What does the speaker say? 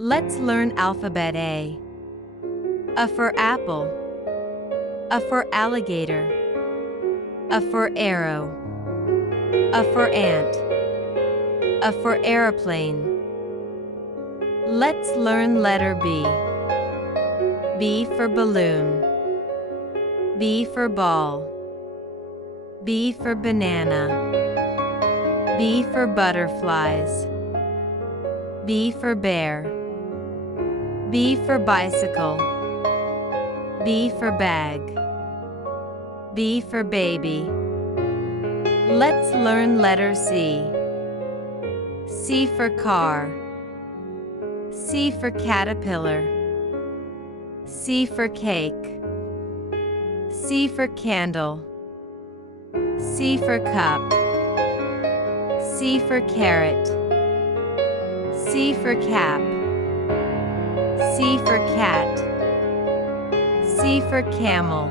Let's learn alphabet A. A for apple. A for alligator. A for arrow. A for ant. A for airplane. Let's learn letter B. B for balloon. B for ball. B for banana. B for butterflies. B for bear. B for bicycle. B for bag. B for baby. Let's learn letter C. C for car. C for caterpillar. C for cake. C for candle. C for cup. C for carrot. C for cap. C for cat. C for camel.